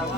ธุ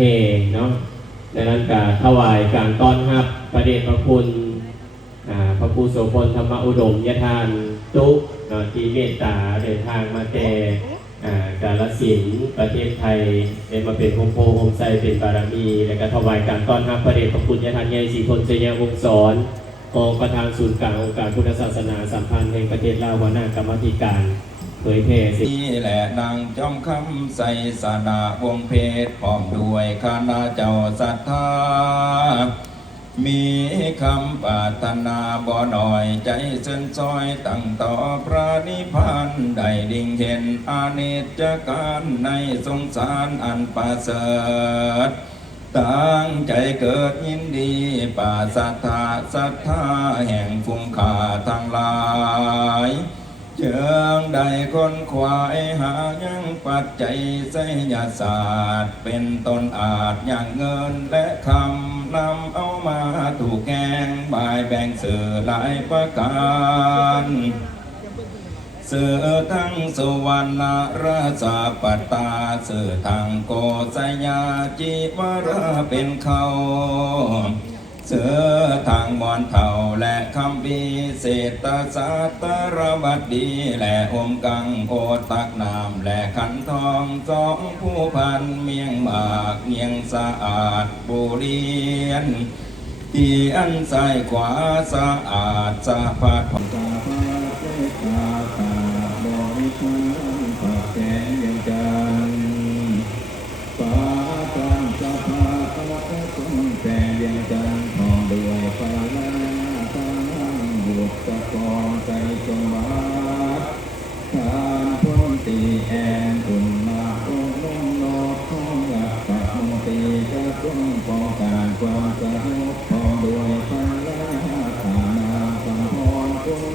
เฮเนาะดังนั้นการถวายการต้อนรับพระเดชพระคุณพระครูโสพลธรรมอุดมยทานทุกที่เมตตาเดินทางมาแต่กาฬสินธุ์ประเทศไทยได้มาเป็นโฮมโพโฮมไซเป็นบารมีและก็ถวายการต้อนรับพระเดชพระคุณยทานใหญ่ศรีพลเจริญวงศ์สอนรองประธานศูนย์กลางองค์การพุทธศาสนาสัมพันธ์แห่งประเทศลาวหัวหน้ากรรมาธิการเผยแพร่นี่แหละนางจอมคำใส่สนาวงเพชรพร้อมด้วยคณะเจ้าศรัทธามีคำปรารถนาบ่หน่อยใจเส้นซอยตั้งต่อพระนิพพานได้ดิ่งเห็นอานิจจการในสงสารอันประเสริฐตั้งใจเกิดยินดีป่าศรัทธาแห่งฟุ้งค่าทั้งหลายเชิงใดคนควายหายังปัจจัยไสยศาสตร์เป็นตนอาจอย่างเงินและคำนำเอามาถูกแกงบ่ายแบ่งสื่อหลายประการสื่อทั้งสุวรรณราชปัตตาสื่อทางโกศยาจิวราเป็นเขาเสือทางมอนเถ่าและคำบีเศรษฐศาสตรบัดดีและอมกังโอตักนามและขันทองสองผู้พันเมียงหมากเนียงสะอาดบุเรียนที่อันซ้ายขวาสะอาดสะพัดผ่องตาพาเสตาตาบริสุทธิ์ปากแสงเย็นจันปาตันสะพาตะสมแสงเย็นจันด้วยพลังตั้งบุตรกองใจสมบัติทานพ้นตีแอนอุ่นมาองค์น้องนอกท้องหลักปักมตีกระตุ้งป้องการความสงบพร้อมด้วยพลังฐานาสัมพรคุณ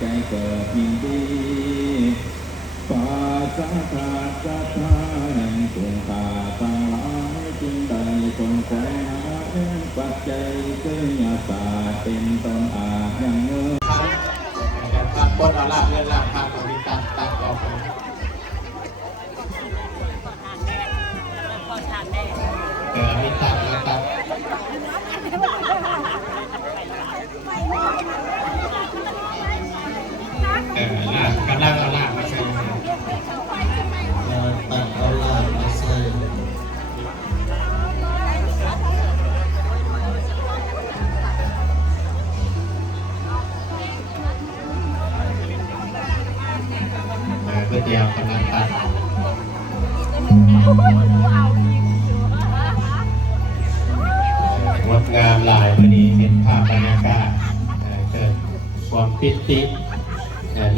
ใจเกิดยินดีปาสาธาสัทธาแห่งสุงขาทั้งหลายจึงได้ทรงแสวงหาปัจจัยซึ่งอาสาเป็นต้นอาจยังเงื่อ ตัดบนเอาลาบเงินลาบทางของมีตัดออกมีตัดนะครับลาบกำลังเอาลาบมาใส่ตัดเอาลาบมาใส่ก๋วยเตี๋ยวกำลังตัดงดงามหลายวันนี้เห็นภาพบรรยากาศเกิดความปิติ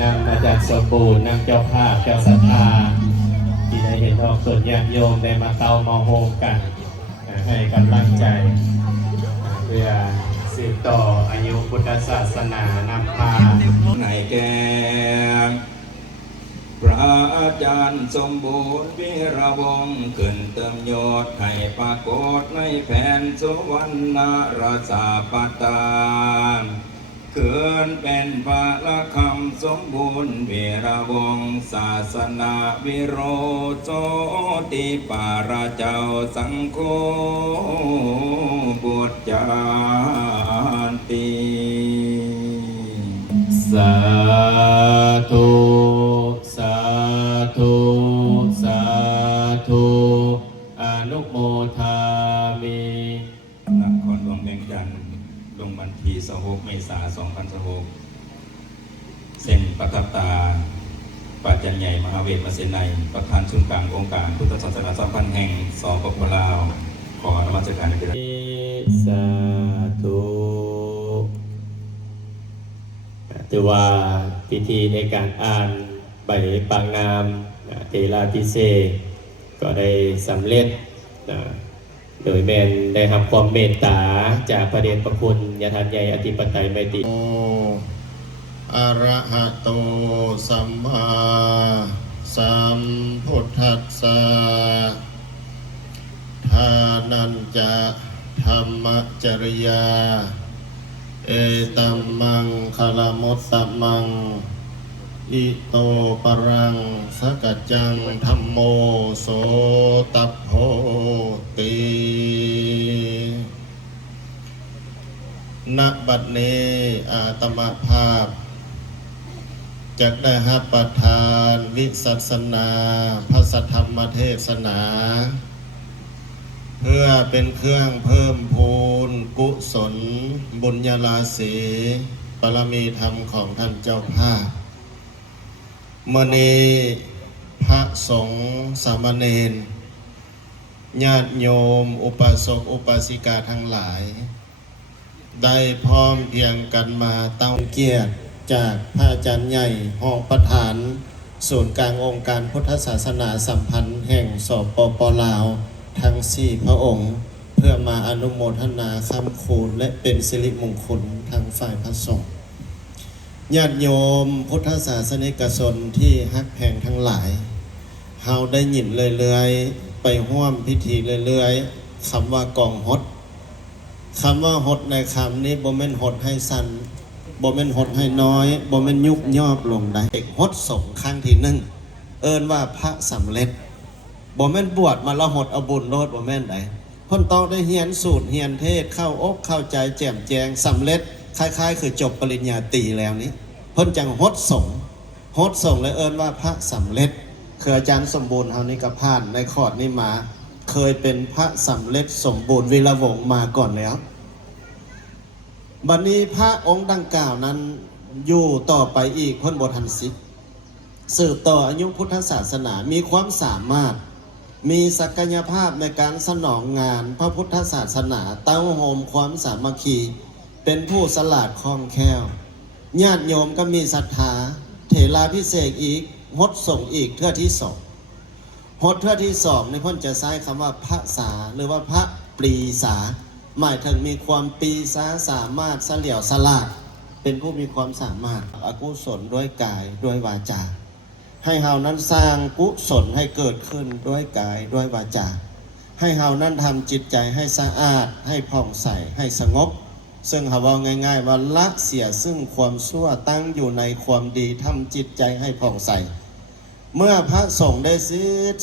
นำอาจารย์สมบูรณ์นำเจ้าภาพเจ้าศรัทธาที่ได้เห็นออกส่วนญาติโยมได้มาเตามาโฮมกันให้กำลังใจเพื่อสืบต่ออายุพุทธศาสนานำพาในแก่พระอาจารย์สมบูรณ์วิระวงศ์ขึ้นเติมยศให้ปรากฏในแผ่นสุวรรณราชาปัตตาเกินเป็นพระละคำสมบูรณ์วิระวงศ์ศาสนาวิโรโสติปาราเจ้าสังโฆบุตรจารติ สาธุสาธุสาธุอนุโมทามินครหลวงเวียงจันทร์ลงวันที่26 เมษายน 2016เส้นประทับตาปัจจัยใหญ่มหาเวทมเสนัยประธานศูนย์กลางองค์การพุทธศาสนาสัมพันธ์แห่งสปป.ลาวขอนมัสการในเดือนสาธุถือว่าพิธีในการอ่านใบปางงามเทราพิเศษก็ได้สำเร็จโดยแมนได้รับความเมตตาจากพระเดชพระคุณญาณใหญ่อธิปไตยไมตรีอะระหะโตสัมมาสัมพุทธัสสะทานันจะธรรมจริยาเอตัมมังคลมุตตมังอิโตปรังสกัจจังธัมโมโสตัพโพติณบัดนี้อาตมาภาพจักได้รับประทานวิสัชนาพระสัทธรรมเทศนาเพื่อเป็นเครื่องเพิ่มพูนกุศลบุญญาราศีบารมีธรรมของท่านเจ้าภาพเมื่อนี้พระสงฆ์สามเณรญาติโยมอุปสกอุปาสิกาทั้งหลายได้พร้อมเพียงกันมาตั้งเกียรติจากพระอาจารย์ใหญ่หองประธานศูนย์กลางองค์การพุทธศาสนาสัมพันธ์แห่งสปป.ลาวทั้ง4พระองค์เพื่อมาอนุโมทนาคำคูณและเป็นสิริมงคลทางฝ่ายพระสงฆ์ญาติโยมพุทธศาสนิกชนที่ฮักแพงทั้งหลายเฮาได้ยินเรื่อยๆไปร่วมพิธีเรื่อยๆคำว่ากองฮดคำว่าฮดในคำนี้บ่แม่นฮดให้สั้นบ่แม่นฮดให้น้อยบ่แม่นยุบย่อลงได้ฮดสงครั้งที่1เอิ้นว่าพระสำเร็จบ่แม่นบวชมาละหดเอาบุญโลดบ่แม่นใดเพิ่นต้องได้เรียนสูตรเรียนเทศเข้าอกเข้าใจแจ่มแจ้งสำเร็จคล้ายๆคือจบปริญญาตรีแล้วนี้เพิ่นจังฮดสงและเอิ้นว่าพระสำเร็จคืออาจารย์สมบูรณ์เฮานี่ก็ผ่านในคอร์สนี้มาเคยเป็นพระสำเร็จสมบูรณ์วีระวงศ์มาก่อนแล้วบัดนี้พระองค์ดังกล่าวนั้นอยู่ต่อไปอีกเพิ่นบ่ทันสิสืบต่ออายุพุทธศาสนามีความสามารถมีศักยภาพในการสนองงานพระพุทธศาสนาเต้าโฮมความสามัคคีเป็นผู้สลาดคล่องแคล่วญาติโยมก็มีศรัทธาเถราพิเศษอีกฮดส่งอีกเทื่อที่2ฮดเทื่อที่2ในเพิ่นจะใช้คำว่าพระสาหรือว่าพระปรีสาหมายถึงมีความปีสาสามารถเฉลียวฉลาด เป็นผู้มีความสามารถอกุศลด้วยกายด้วยวาจาให้เฮานั้นสร้างกุศลให้เกิดขึ้นด้วยกายด้วยวาจาให้เฮานั้นทำจิตใจให้สะอาดให้ผ่องใสให้สงบซึ่งเฮาว่าง่ายๆว่าละเสียซึ่งความชั่วตั้งอยู่ในความดีทำจิตใจให้ผ่องใสเมื่อพระสงฆ์ได้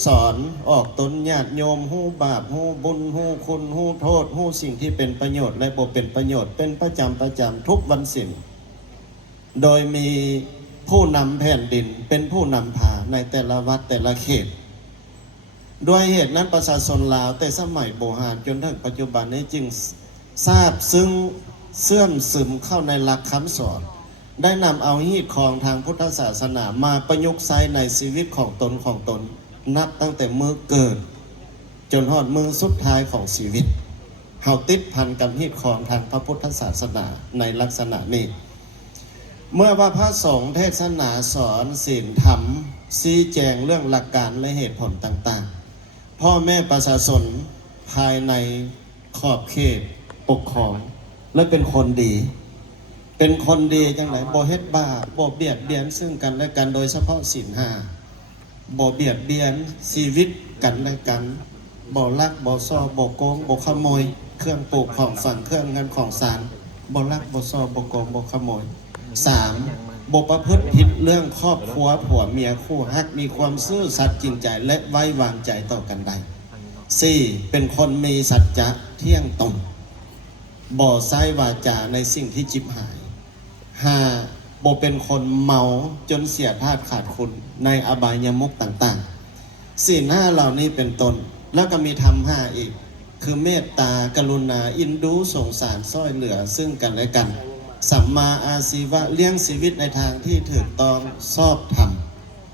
สอนออกตนญาติโยมฮู้บาปฮู้บุญฮู้คุณฮู้โทษฮู้สิ่งที่เป็นประโยชน์และบ่เป็นประโยชน์เป็นประจำทุกวันศีลโดยมีผู้นำแผ่นดินเป็นผู้นำพาในแต่ละวัดแต่ละเขตด้วยเหตุนั้นประชาชนลาวแต่สมัยโบราณจนถึงปัจจุบันนี้จึงทราบซึ่งเสื่อมซึมเข้าในหลักคำสอนได้นำเอาฮีตของทางพุทธศาสนามาประยุกต์ใช้ในชีวิตของตนนับตั้งแต่มือเกิดจนหอดมือสุดท้ายของชีวิตเฮาติดพันกับฮีตของทางพระพุทธศาสนาในลักษณะนี้เมื่อว่าพระสงฆ์เทศนาสอนศีลธรรมชี้แจงเรื่องหลักการและเหตุผลต่างๆพ่อแม่ประชาชนภายในขอบเขตปกครองและเป็นคนดีจังไหนบ่เฮ็ดบาปบ่เบียดเบียนซึ่งกันและกันโดยเฉพาะศีลห้าบ่เบียดเบียนชีวิตกันและกันบ่ลักบ่ซ่อบ่โกงบ่ขโมยเครื่องปลูกของฝังเครื่องเงินของศาลบ่ลักบ่ซ่อบ่โกงบ่ขโมย 3. บ่ประพฤติผิดเรื่องครอบครัวผัวเมียคู่ฮักมีความซื่อสัตย์จริงใจและไว้วางใจต่อกันได้ 4. เป็นคนมีสัจจะเที่ยงตรงบ่ใช้วาจาในสิ่งที่จิบหาย 5. บ่เป็นคนเมาจนเสียธาตุขาดคุณในอบายมุขต่างๆศีล 5เหล่านี้เป็นต้นแล้วก็มีธรรม 5อีกคือเมตตากรุณาอินดูสงสารช่วยเหลือซึ่งกันและกันสัมมาอาชีวะเลี้ยงชีวิตในทางที่ถูกต้องชอบธรรม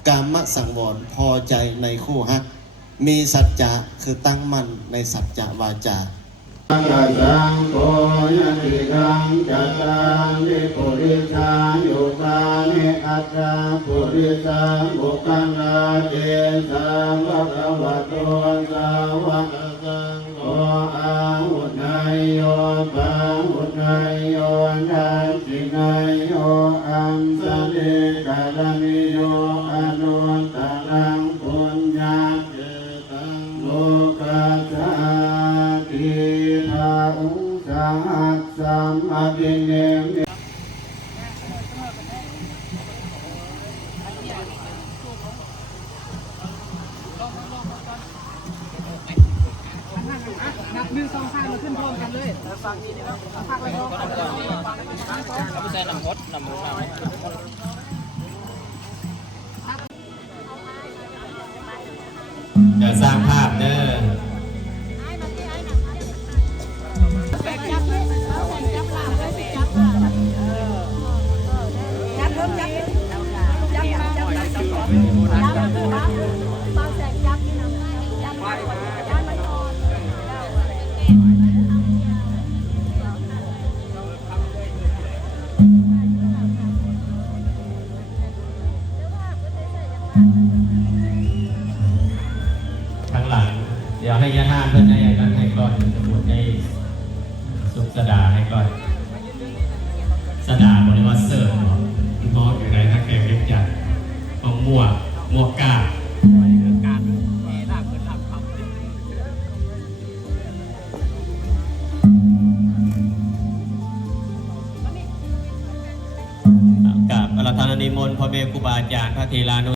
กามสังวรพอใจในคู่ฮักมีสัจจะคือตั้งมั่นในสัจจะวาจาสังโฆยติกังจัตตังวิปุริสายุตานิอัตตาปุริสาบุคคลาเจสังภะคะวะโตสาวกสังโฆอาหุนายโยปาหุนายโยทัสสินายโยอัมสะเดกะลนิโยอนุตตรังปุญญาเจตังโลกัสสาติอุสาหัสสัมอภิเนมินับ1 2 3มาขึ้นพร้อมกันเลยฟังนี้นะฟังไปพร้อมกันไม่ใช่น้ำมดน้ำมูจะสร้างภาพเด้อข้างหลังเดี๋ยวให้ยาท่านเพื่อนให้กันให้ก่อนสมุดให้สุขสดาให้ก่อนสดาบริวารเสิร์ฟมองอยู่ไหนถ้าแกเก็บจัดต้องมั่วกากับประธานนิมนต์พ่อแม่ครูบาอาจารย์พระเทรานุ